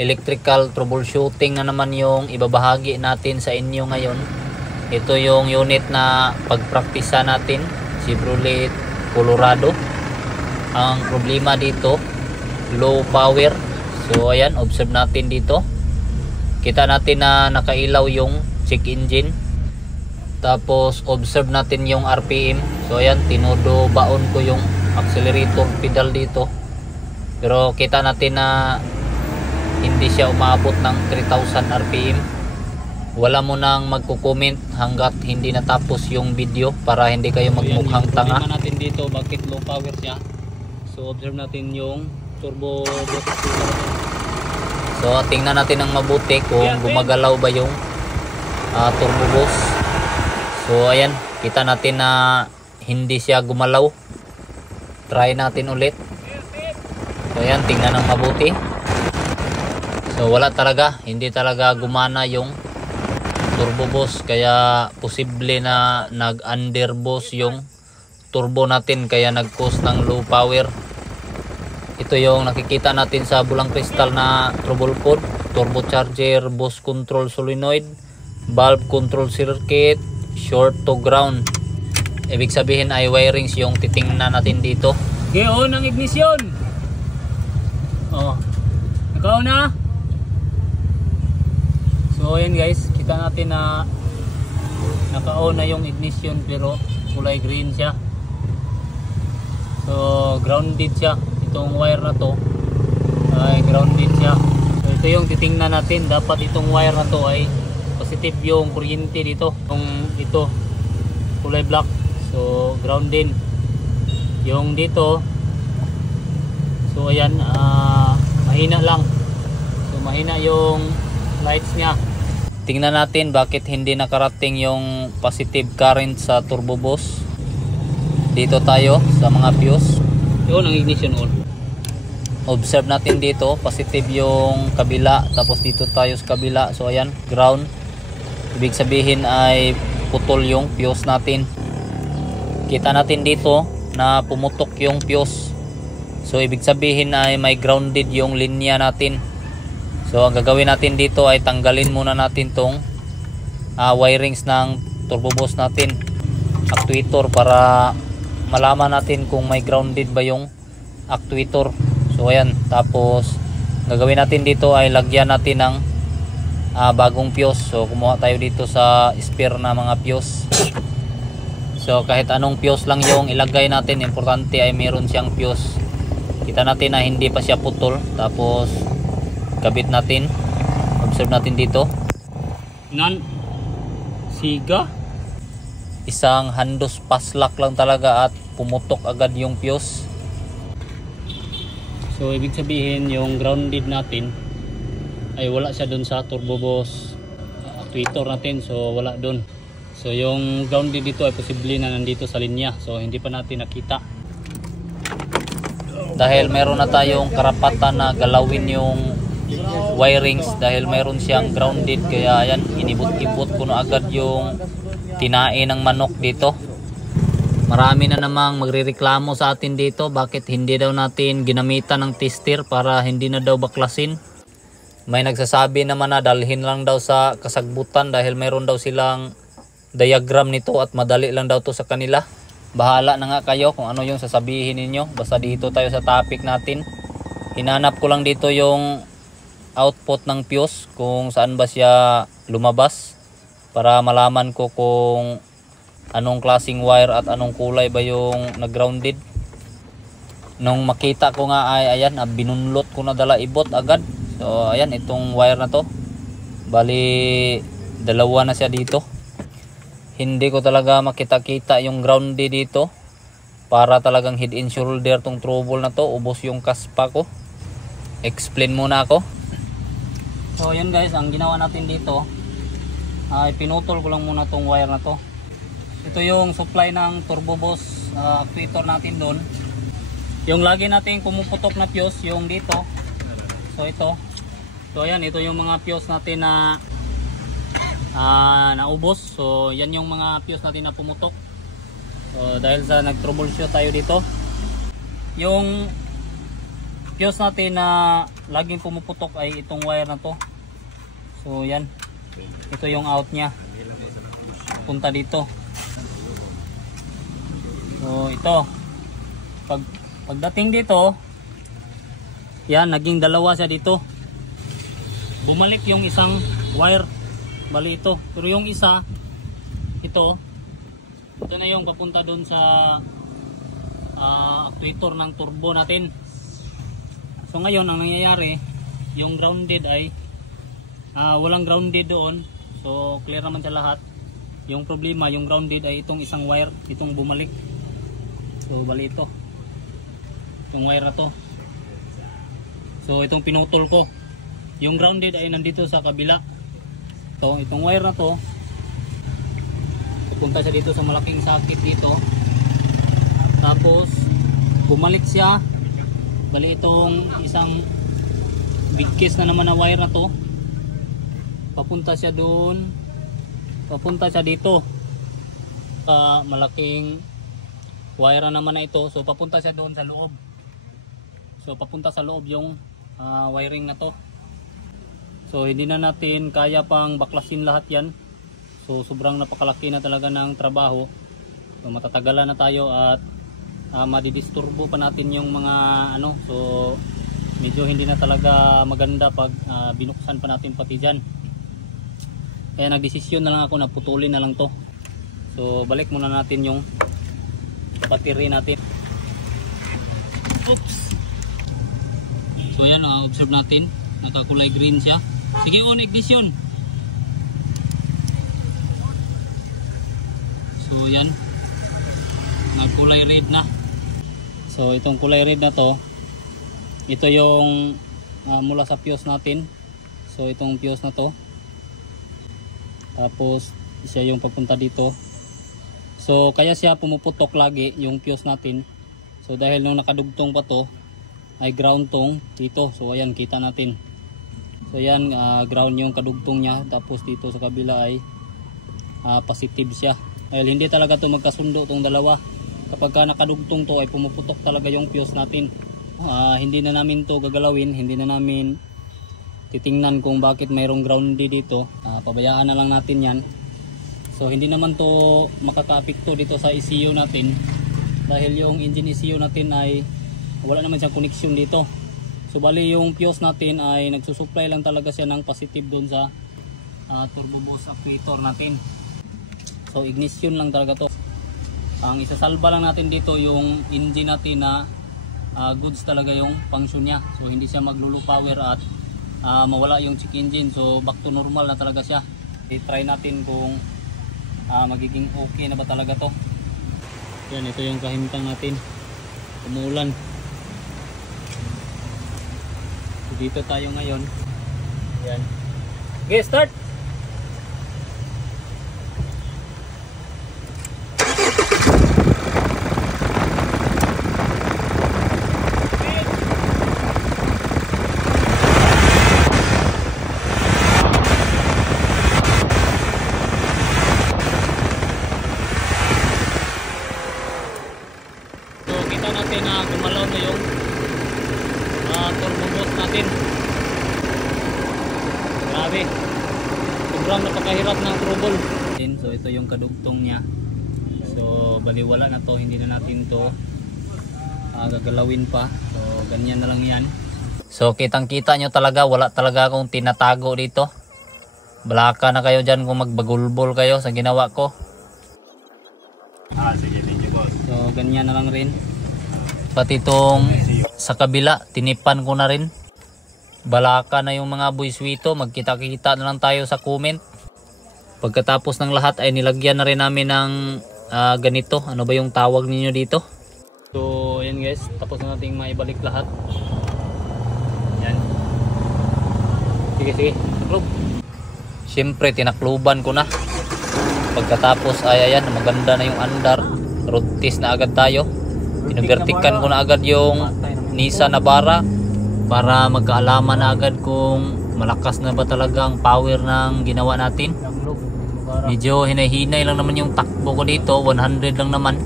electrical troubleshooting na naman yung ibabahagi natin sa inyo ngayon. Ito yung unit na pagpraktisa natin, Chevrolet Colorado. Ang problema dito, low power. So ayan, observe natin dito. Kita natin na nakailaw yung check engine. Tapos observe natin yung RPM. So ayan, tinodo baon ko yung accelerator pedal dito. Pero kita natin na hindi siya umabot ng 3000 RPM. Wala mo nang magko-comment hanggat hindi natapos yung video para hindi kayo magmukhang tanga. Problema natin dito, bakit low power siya. So observe natin yung turbo boost. So tingnan natin ng mabuti kung gumagalaw ba yung turbo boost. So ayan, kita natin na hindi siya gumalaw. Try natin ulit. So ayan, tingnan ng mabuti. So wala talaga, hindi talaga gumana yung turbo boost, kaya posible na nag-underboost yung turbo natin kaya nag-cause ng low power. Ito yung nakikita natin sa bulang kristal na trouble code: turbocharger, boost control solenoid, valve control circuit, short to ground. Ibig sabihin ay wirings yung titingnan natin dito. Okay, on ang ignition. Oh, naka-on na. So ayan guys, kita natin na naka-on na yung ignition pero kulay green siya. So grounded siya. Itong wire na to ay grounded siya. So ito yung titingnan natin. Dapat itong wire na to ay positive yung kuryente dito. Yung ito kulay black, so grounded. Yung dito, so ayan, mahina lang. So mahina yung lights niya. Tingnan natin bakit hindi nakarating yung positive current sa turbo boost. Dito tayo sa mga fuse. Yun ang ignition on. Observe natin dito, positive yung kabila, tapos dito tayo sa kabila. So ayan, ground. Ibig sabihin ay putol yung fuse natin. Kita natin dito na pumutok yung fuse. So ibig sabihin ay may grounded yung linya natin. So ang gagawin natin dito ay tanggalin muna natin tong wirings ng turbo boost natin, actuator, para malaman natin kung may grounded ba yung actuator. So ayan, tapos gagawin natin dito ay lagyan natin ng bagong fuse. So kumuha tayo dito sa spare na mga fuse. So kahit anong fuse lang yung ilagay natin, importante ay meron siyang fuse. Kita natin na hindi pa siya putol. Tapos kabit natin. Observe natin dito. Siga. Isang handos paslak lang talaga at pumutok agad yung fuse. So ibig sabihin yung grounded natin ay wala siya dun sa turbo boost actuator natin. So wala dun. So yung grounded dito ay posible na nandito sa linya. So hindi pa natin nakita. Dahil meron na tayong karapatan na galawin yung wirings dahil mayroon siyang grounded, kaya ayan, inibot-ibot ko na agad yung tinae ng manok dito. Marami na namang magrereklamo sa atin dito bakit hindi daw natin ginamitan ng tester para hindi na daw baklasin. May nagsasabi naman na dalhin lang daw sa kasagbutan dahil mayroon daw silang diagram nito at madali lang daw to sa kanila. Bahala na nga kayo kung ano yung sasabihin ninyo. Basta dito tayo sa topic natin. Hinanap ko lang dito yung output ng fuse, kung saan ba siya lumabas, para malaman ko kung anong klaseng wire at anong kulay ba yung nag-grounded. Nung makita ko nga ay ayan, binunlot ko na dala ibot agad. So ayan, itong wire na to, bali dalawa na siya dito. Hindi ko talaga makita-kita yung grounded dito. Para talagang head and shoulder tong trouble na to, ubos yung kaspa ko. Explain muna ako. So yun guys, ang ginawa natin dito ay pinutol ko lang muna tong wire na to. Ito yung supply ng turbo boost actuator natin doon. Yung lagi natin pumuputok na fuse, yung dito. So ito. So ayan, ito yung mga fuse natin na naubos. So yan yung mga fuse natin na pumutok. So dahil sa nag-troubleshoot tayo dito, yung fuse natin na laging pumuputok ay itong wire na to. So yan, ito yung out nya, punta dito. So ito, pagdating dito, yan, naging dalawa siya dito. Bumalik yung isang wire, bali ito. Pero yung isa, ito na yung papunta dun sa actuator ng turbo natin. So ngayon ang nangyayari, yung grounded ay walang grounded doon. So clear naman sa lahat. Yung problema, yung grounded ay itong isang wire, itong bumalik. So bali ito, yung wire na to. So itong pinutol ko, yung grounded ay nandito sa kabila. Itong wire na to, pupunta siya dito sa malaking sakit dito. Tapos bumalik siya, bali itong isang bigkis na naman na wire na to, papunta siya doon, papunta siya dito malaking wire na naman na ito. So papunta siya doon sa loob. So papunta sa loob yung wiring na to. So hindi na natin kaya pang baklasin lahat yan. So sobrang napakalaki na talaga ng trabaho. So matatagalan na tayo at madidisturbo pa natin yung mga ano. So medyo hindi na talaga maganda pag binuksan pa natin pati dyan. Kaya nagdesisyon na lang ako na putulin na lang to. So balik muna natin yung battery natin. Oops. So yan, observe natin, nakakulay green siya. Sige, on ignition. So yan, nagkulay red na. So itong kulay red na to, ito yung mula sa fuse natin. So itong fuse na to, tapos siya yung papunta dito. So kaya siya pumuputok lagi yung fuse natin. So dahil nung nakadugtong pa to ay ground tong dito. So ayan, kita natin. So ayan, ground yung kadugtong niya. Tapos dito sa kabila ay positive siya. Dahil hindi talaga to magkasundo tong dalawa. Kapag ka nakadugtong to ay pumuputok talaga yung fuse natin. Hindi na namin to gagalawin. Hindi na namin titingnan kung bakit mayroong grounded dito. Pabayaan na lang natin yan. So hindi naman to makakaapekto dito sa ECU natin dahil yung engine ECU natin ay wala naman siyang connection dito. So bali yung fuse natin ay nagsusupply lang talaga siya ng positive doon sa turbo boost actuator natin. So ignition lang talaga to. Ang isasalba lang natin dito yung engine natin na goods talaga yung function niya. So hindi siya maglulo power at mawala yung check engine. So back to normal na talaga siya. I-try natin kung magiging okay na ba talaga to. Yan, ito yung kahimtang natin, umulan. Dito tayo ngayon. Yan, okay, start. Natin na gumalaw na yung turbo boost natin. Grabe, sobrang napakahirap ng trouble. So ito yung kadugtong niya. So baliwala na to, hindi na natin to gagalawin pa. So ganyan na lang yan. So kitang kita nyo talaga, wala talaga akong tinatago dito. Balaka na kayo dyan kung magbagulbol kayo sa ginawa ko. Sige, thank you boss. So ganyan na lang rin. Pati itong sa kabila, tinipan ko na rin. Balaka na yung mga buiswito, magkita-kita na lang tayo sa comment. Pagkatapos ng lahat ay nilagyan na rin namin ng ganito. Ano ba yung tawag ninyo dito? So ayan guys, tapos na natin maibalik lahat. Yan. Sige, sige, taklub. Siyempre tinakluban ko na. Pagkatapos ay ayan, maganda na yung andar. Road test na agad tayo. Pinuvertikan ko na agad yung Nissan Navara para magkaalaman na agad kung malakas na ba talaga ang power ng ginawa natin. Medyo hinay-hinay lang naman yung takbo ko dito, 100 lang naman.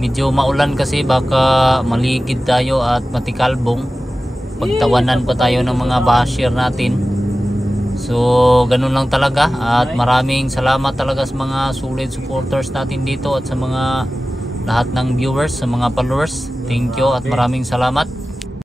Medyo maulan kasi baka maligid tayo at matikalbong. pagtawanan pa tayo ng mga basher natin. So ganun lang talaga, at maraming salamat talaga sa mga solid supporters natin dito at sa mga lahat ng viewers, sa mga followers. Thank you at maraming salamat.